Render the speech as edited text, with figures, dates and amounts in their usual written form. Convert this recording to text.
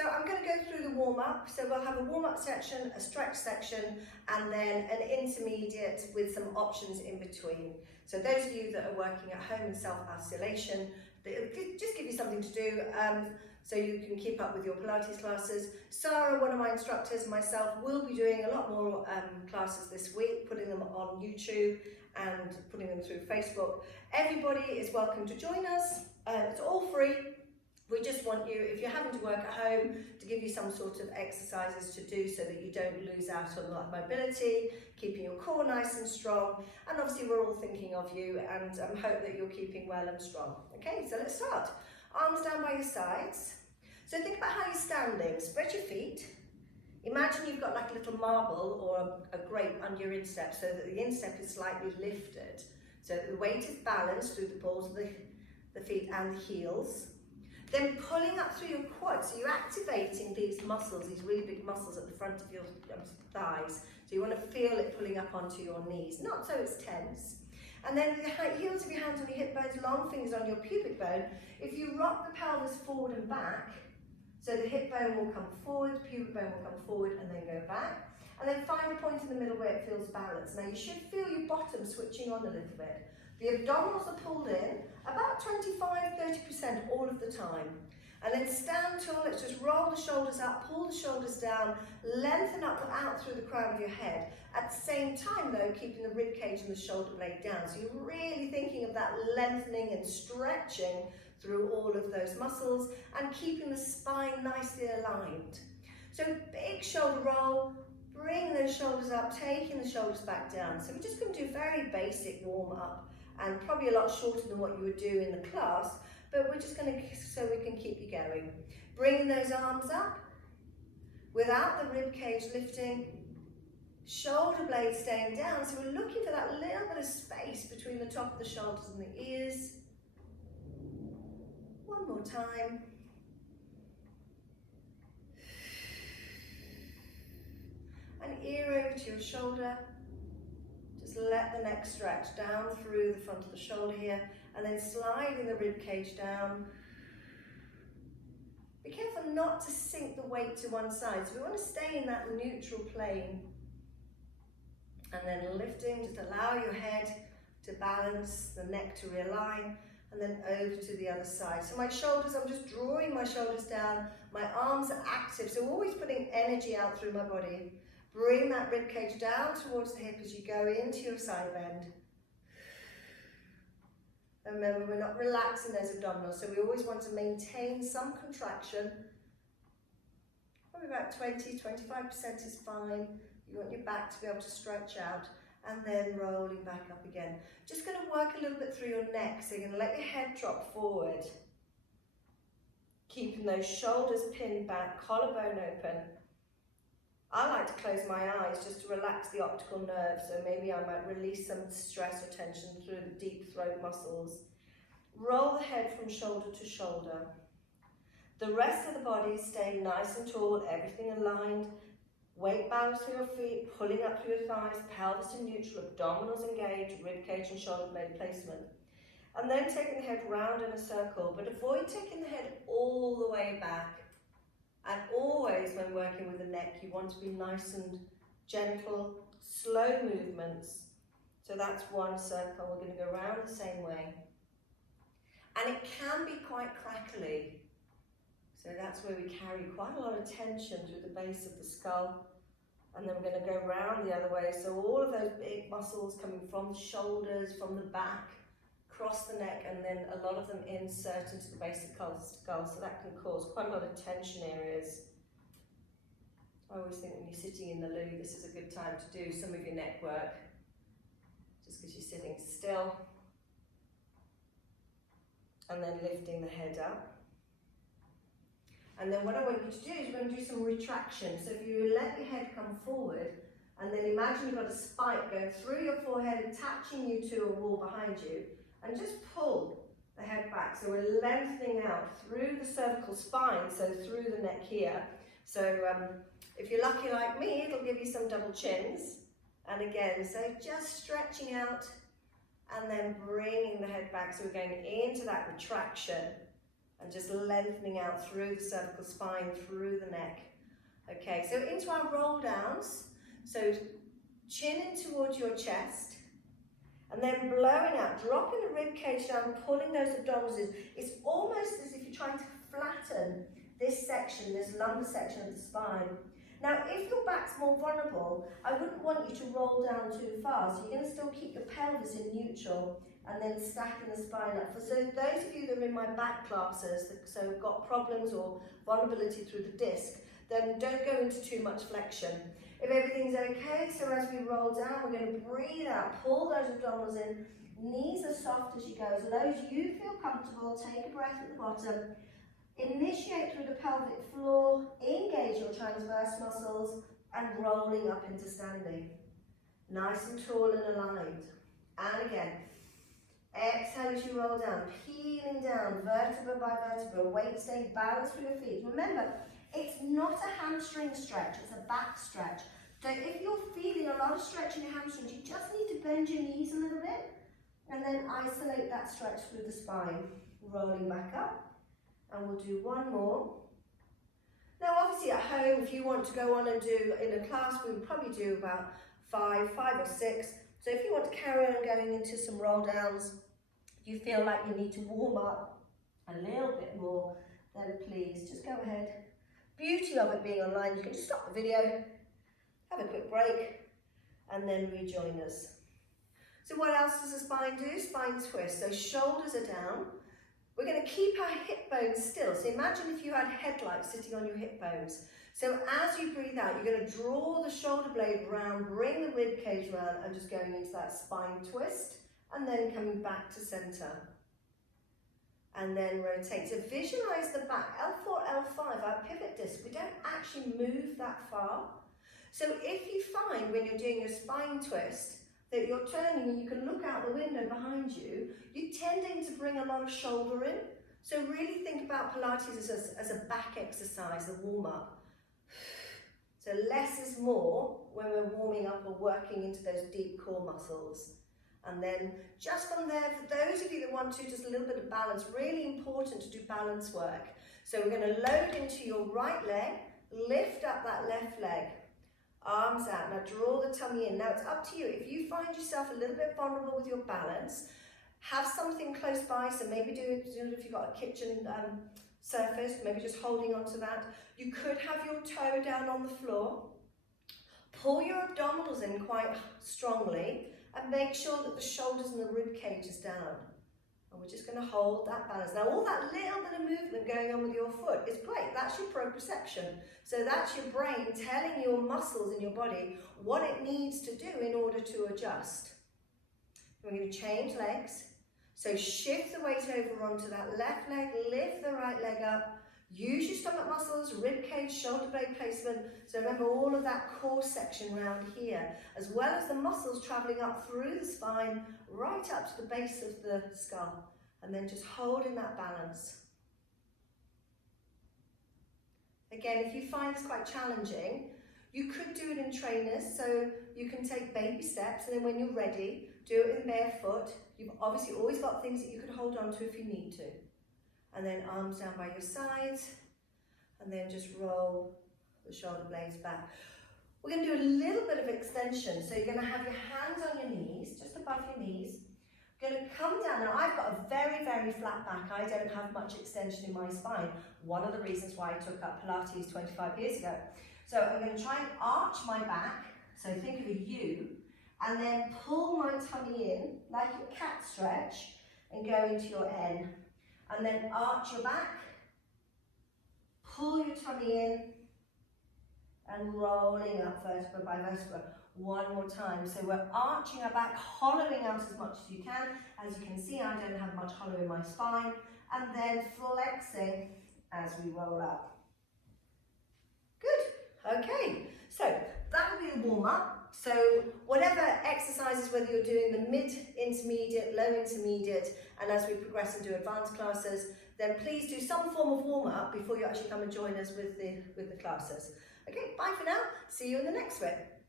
So I'm going to go through the warm-up. So we'll have a warm-up section, a stretch section, and then an intermediate with some options in between. So those of you that are working at home in self-isolation, just give you something to do so you can keep up with your Pilates classes. Sarah, one of my instructors, myself, will be doing a lot more classes this week, putting them on YouTube and putting them through Facebook. Everybody is welcome to join us. It's all free. We just want you, if you're having to work at home, to give you some sort of exercises to do so that you don't lose out on mobility, keeping your core nice and strong. And obviously we're all thinking of you and hope that you're keeping well and strong. Okay, so let's start. Arms down by your sides. So think about how you're standing. Spread your feet. Imagine you've got like a little marble or a grape under your instep so that the instep is slightly lifted. So that the weight is balanced through the balls of the feet and the heels. Then pulling up through your quads, so you're activating these muscles, these really big muscles at the front of your thighs. So you want to feel it pulling up onto your knees, not so it's tense. And then the heels of your hands on your hip bones, long fingers on your pubic bone. If you rock the pelvis forward and back, so the hip bone will come forward, pubic bone will come forward and then go back. And then find a point in the middle where it feels balanced. Now you should feel your bottom switching on a little bit. The abdominals are pulled in, about 25–30% all of the time. And then stand tall, let's just roll the shoulders up, pull the shoulders down, lengthen up out through the crown of your head. At the same time though, keeping the rib cage and the shoulder blade down. So you're really thinking of that lengthening and stretching through all of those muscles and keeping the spine nicely aligned. So big shoulder roll, bring those shoulders up, taking the shoulders back down. So we're just going to do very basic warm up. And probably a lot shorter than what you would do in the class, but we're just going to, so we can keep you going. Bring those arms up, without the rib cage lifting, shoulder blades staying down, so we're looking for that little bit of space between the top of the shoulders and the ears. One more time. And ear over to your shoulder. Just let the neck stretch down through the front of the shoulder here, and then sliding the rib cage down. Be careful not to sink the weight to one side, so we want to stay in that neutral plane. And then lifting, just allow your head to balance, the neck to realign, and then over to the other side. So my shoulders, I'm just drawing my shoulders down, my arms are active, so always putting energy out through my body. Bring that rib cage down towards the hip as you go into your side bend. And remember, we're not relaxing those abdominals, so we always want to maintain some contraction. Probably about 20–25% is fine. You want your back to be able to stretch out, and then rolling back up again. Just going to work a little bit through your neck, so you're going to let your head drop forward. Keeping those shoulders pinned back, collarbone open. I like to close my eyes just to relax the optical nerve, so maybe I might release some stress or tension through the deep throat muscles. Roll the head from shoulder to shoulder. The rest of the body is staying nice and tall, everything aligned. Weight balance through your feet, pulling up through your thighs, pelvis in neutral, abdominals engaged, rib cage and shoulder blade placement. And then taking the head round in a circle, but avoid taking the head all the way back. And always when working with the neck, you want to be nice and gentle, slow movements. So that's one circle. We're going to go around the same way. And it can be quite crackly. So that's where we carry quite a lot of tension through the base of the skull. And then we're going to go around the other way. So all of those big muscles coming from the shoulders, from the back, across the neck, and then a lot of them insert into the base of the skull, so that can cause quite a lot of tension areas. I always think when you're sitting in the loo, this is a good time to do some of your neck work, just because you're sitting still. And then lifting the head up. And then what I want you to do is we're going to do some retraction. So if you let your head come forward, and then imagine you've got a spike going through your forehead, attaching you to a wall behind you, and just pull the head back. So we're lengthening out through the cervical spine, so through the neck here. So if you're lucky like me, it'll give you some double chins. And again, so just stretching out and then bringing the head back. So we're going into that retraction. and just lengthening out through the cervical spine, through the neck. Okay, so into our roll downs. So chin in towards your chest, and then blowing out, dropping the rib cage down, pulling those abdominals in. It's almost as if you're trying to flatten this section, this lumbar section of the spine. Now, if your back's more vulnerable, I wouldn't want you to roll down too far. So you're going to still keep your pelvis in neutral and then stacking the spine up. So those of you that are in my back classes, so have got problems or vulnerability through the disc, then don't go into too much flexion. If everything's okay, so as we roll down, we're going to breathe out, pull those abdominals in, knees as soft as you go, as low as you feel comfortable. Take a breath at the bottom. Initiate through the pelvic floor, engage your transverse muscles, and rolling up into standing. Nice and tall and aligned. And again, exhale as you roll down, peeling down, vertebra by vertebra, weight staying balanced through your feet. Remember, it's not a hamstring stretch, it's a back stretch. So if you're feeling a lot of stretch in your hamstrings, you just need to bend your knees a little bit, and then isolate that stretch through the spine. Rolling back up. And we'll do one more. Now obviously at home, if you want to go on and do, in a class, we would probably do about five or six. So if you want to carry on going into some roll downs, you feel like you need to warm up a little bit more, then please just go ahead. Beauty of it being online, you can just stop the video, have a quick break, and then rejoin us. So what else does the spine do? Spine twist. So shoulders are down. We're going to keep our hip bones still. So imagine if you had headlights sitting on your hip bones. So as you breathe out, you're going to draw the shoulder blade round, bring the rib cage round, and just going into that spine twist, and then coming back to center. And then rotate. So visualize the back, L4, L5, our pivot disc. We don't actually move that far. So if you find when you're doing your spine twist, that you're turning and you can look out the window behind you, you're tending to bring a lot of shoulder in. So really think about Pilates as a back exercise, a warm-up. So less is more when we're warming up or working into those deep core muscles. And then just from there, for those of you that want to, just a little bit of balance, really important to do balance work. So we're going to load into your right leg, lift up that left leg. Arms out. Now draw the tummy in. Now it's up to you. If you find yourself a little bit vulnerable with your balance, have something close by. So maybe do it if you've got a kitchen surface, maybe just holding onto that. You could have your toe down on the floor. Pull your abdominals in quite strongly and make sure that the shoulders and the rib cage is down. And we're just going to hold that balance. Now all that little bit of movement going on with your foot is great. That's your proprioception. So that's your brain telling your muscles in your body what it needs to do in order to adjust. We're going to change legs. So shift the weight over onto that left leg, lift the right leg up. Use your stomach muscles, rib cage, shoulder blade placement. So remember all of that core section around here, as well as the muscles traveling up through the spine, right up to the base of the skull. And then just holding that balance. Again, if you find this quite challenging, you could do it in trainers. So you can take baby steps, and then when you're ready, do it in barefoot. You've obviously always got things that you can hold on to if you need to. And then arms down by your sides, and then just roll the shoulder blades back. We're going to do a little bit of extension. So you're going to have your hands on your knees, just above your knees. You're going to come down. Now I've got a very, very flat back. I don't have much extension in my spine. One of the reasons why I took up Pilates 25 years ago. So I'm going to try and arch my back. So think of a U, and then pull my tummy in like a cat stretch and go into your N. And then arch your back, pull your tummy in, and rolling up vertebra by vertebra. One more time. So we're arching our back, hollowing out as much as you can. As you can see, I don't have much hollow in my spine. And then flexing as we roll up. Good. Okay. So that will be the warm-up. So whatever exercises, whether you're doing the mid, intermediate, low intermediate, and as we progress and do advanced classes, then please do some form of warm-up before you actually come and join us with the classes. Okay, bye for now. See you in the next bit.